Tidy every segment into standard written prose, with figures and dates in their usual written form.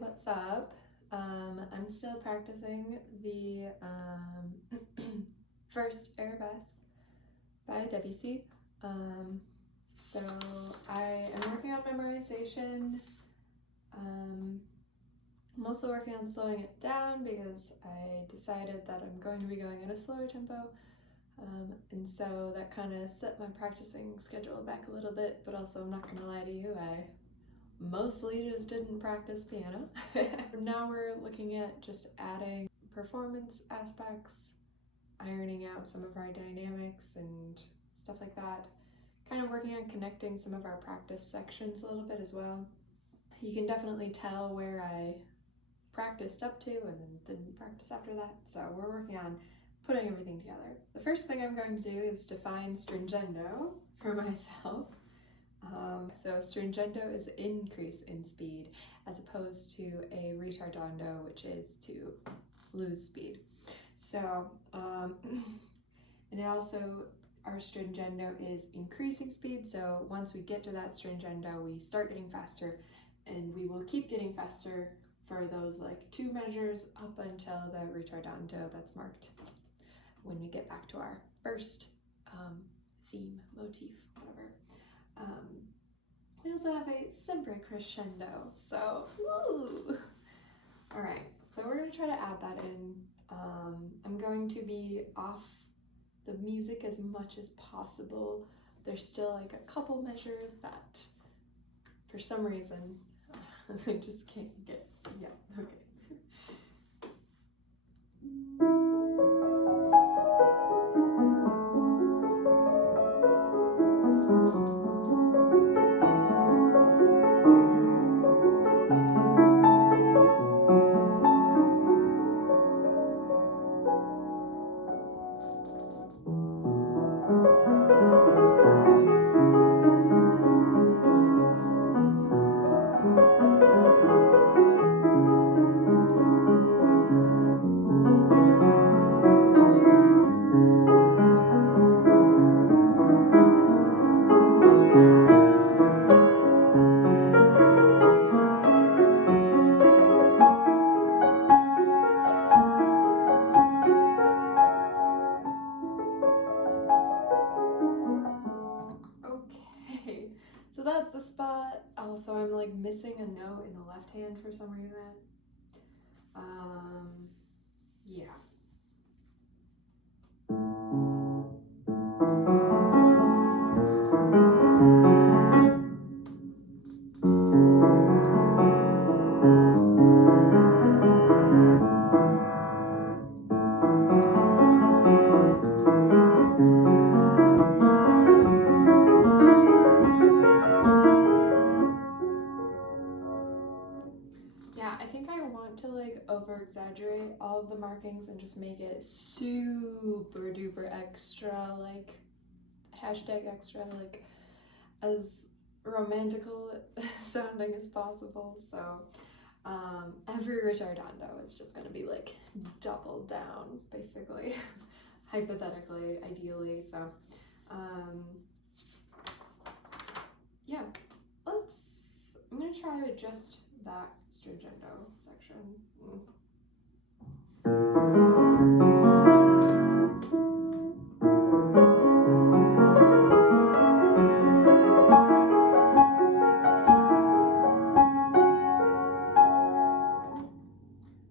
what's up? I'm still practicing the First Arabesque by Debussy. So I am working on memorization. I'm also working on slowing it down because I decided that I'm going to be going at a slower tempo. And so that kind of set my practicing schedule back a little bit, but also I'm not going to lie to you, I mostly just didn't practice piano. Now we're looking at just adding performance aspects, ironing out some of our dynamics and stuff like that. Kind of working on connecting some of our practice sections a little bit as well. You can definitely tell where I practiced up to and then didn't practice after that, so we're working on putting everything together. The first thing I'm going to do is define stringendo for myself. So stringendo is increase in speed as opposed to a ritardando, which is to lose speed. So, and also our stringendo is increasing speed. So once we get to that stringendo, we start getting faster and we will keep getting faster for those like 2 measures up until the ritardando that's marked when we get back to our first theme, motif, whatever. We also have a sempre crescendo, so woo! All right, so we're gonna try to add that in. I'm going to be off the music as much as possible. There's still like a couple measures that for some reason I just can't get, yeah, okay. So that's the spot. Also, I'm like missing a note in the left hand for some reason. Yeah. Yeah, I think I want to like over-exaggerate all of the markings and just make it super duper extra, like hashtag extra, like as romantical sounding as possible. So every ritardando is just gonna be like doubled down, basically, hypothetically, ideally. So yeah, I'm gonna try with just that stringendo section.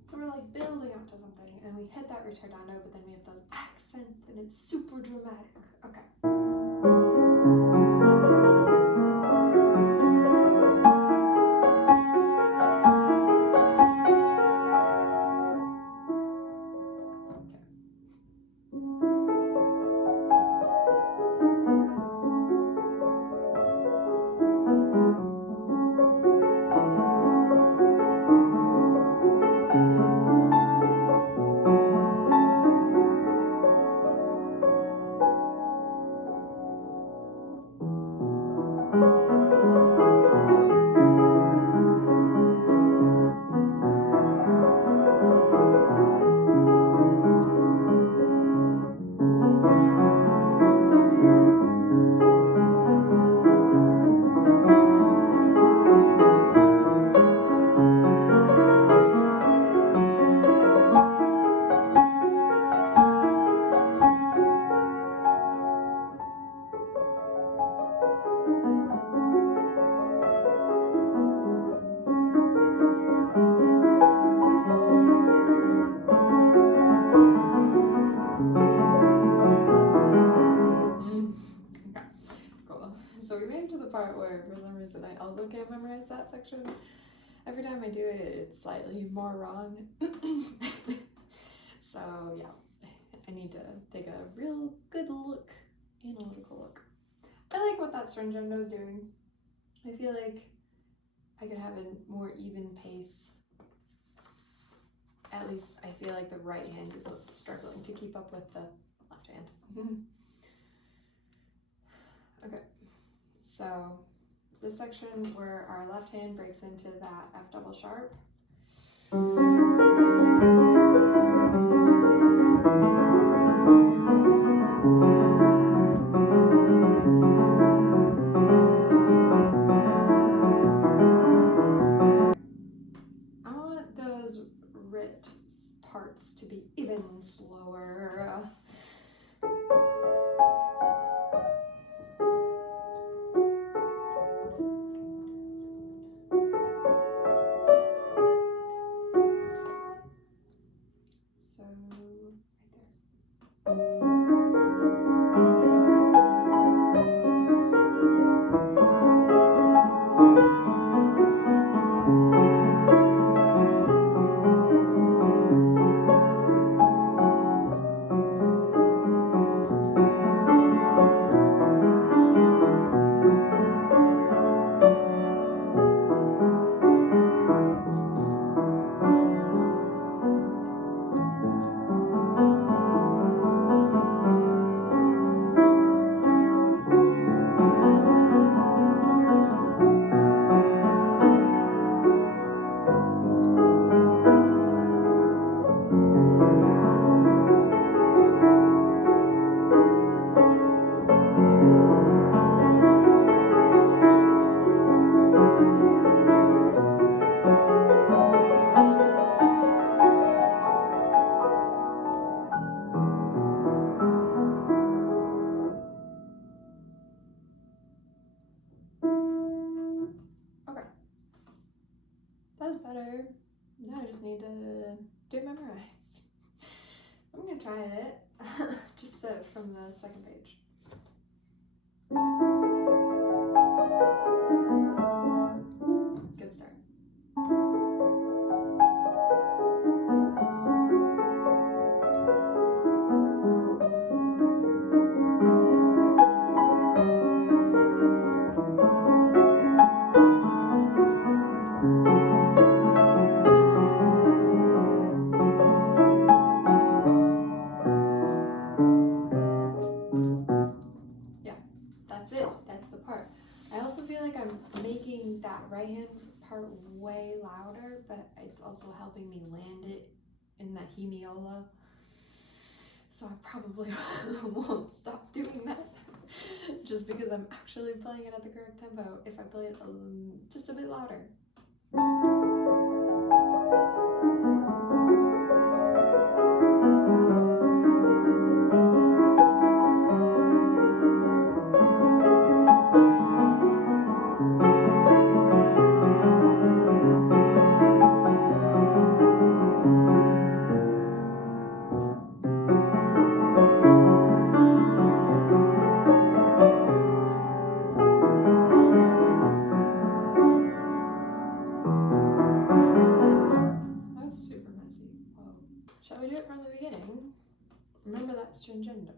So we're like building up to something and we hit that ritardando, but then we have those accents and it's super dramatic. Okay. that section. Every time I do it, it's slightly more wrong. So yeah, I need to take a real good look, analytical look. I like what that stringendo is doing. I feel like I could have a more even pace. At least I feel like the right hand is struggling to keep up with the left hand. Okay, so this section where our left hand breaks into that F double sharp. I want those writ parts to be even slower. So, right there. That's better. Now I just need to do it memorized. I'm gonna try it just from the second page. Good start. That's it. That's the part. I also feel like I'm making that right hand part way louder, but it's also helping me land it in the hemiola. So I probably won't stop doing that just because I'm actually playing it at the correct tempo if I play it just a bit louder. Shall we do it from the beginning? Remember that stringendo.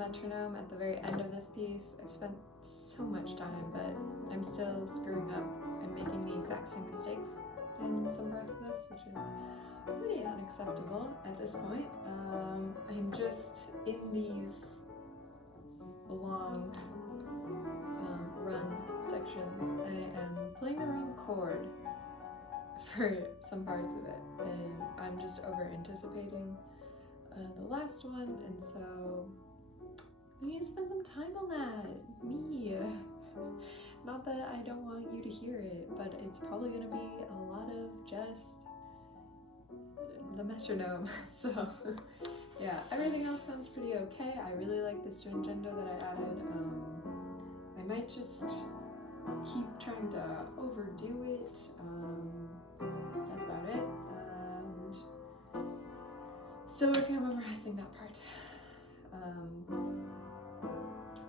metronome at the very end of this piece. I've spent so much time, but I'm still screwing up and making the exact same mistakes in some parts of this, which is pretty unacceptable at this point. I'm just in these long run sections. I am playing the wrong chord for some parts of it, and I'm just over anticipating the last one, and so we need to spend some time on that. Me. Not that I don't want you to hear it, but it's probably gonna be a lot of just the metronome. So yeah, everything else sounds pretty okay. I really like the stringendo that I added. I might just keep trying to overdo it. That's about it. And still working on memorizing that part.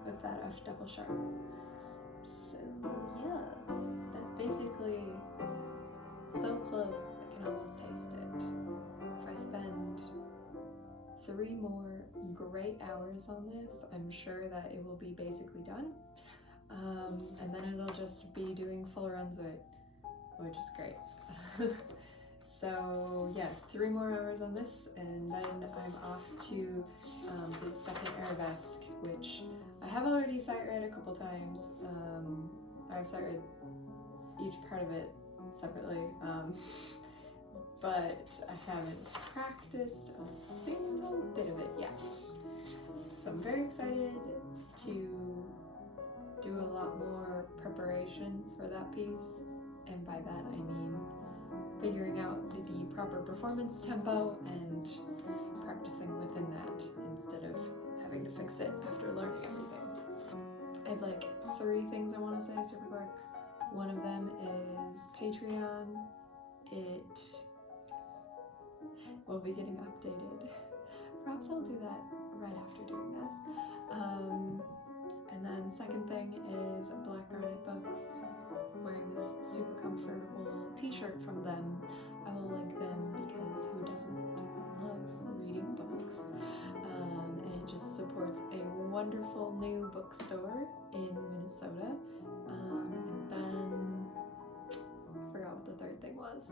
With that F double sharp. So yeah, that's basically so close I can almost taste it. If I spend 3 more great hours on this, I'm sure that it will be basically done. And then it'll just be doing full runs of it, which is great. So yeah, 3 more hours on this, and then I'm off to the second Arabesque, which I have already sight read a couple times. I've sight read each part of it separately, but I haven't practiced a single bit of it yet. So I'm very excited to do a lot more preparation for that piece, and by that I mean figuring out the proper performance tempo and practicing within that instead of having to fix it after learning everything. I have like 3 things I want to say super quick. One of them is Patreon. It will be getting updated. Perhaps I'll do that right after doing this. And then second thing is Black Garnet Books. I'm wearing this super comfortable t-shirt from them. I will link them because who doesn't love reading books? And it just supports a wonderful new bookstore in Minnesota. And then I forgot what the 3rd thing was.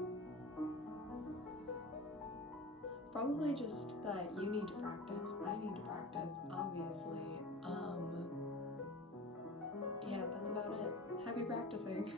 Probably just that you need to practice. I need to practice, obviously. Yeah, that's about it. Happy practicing.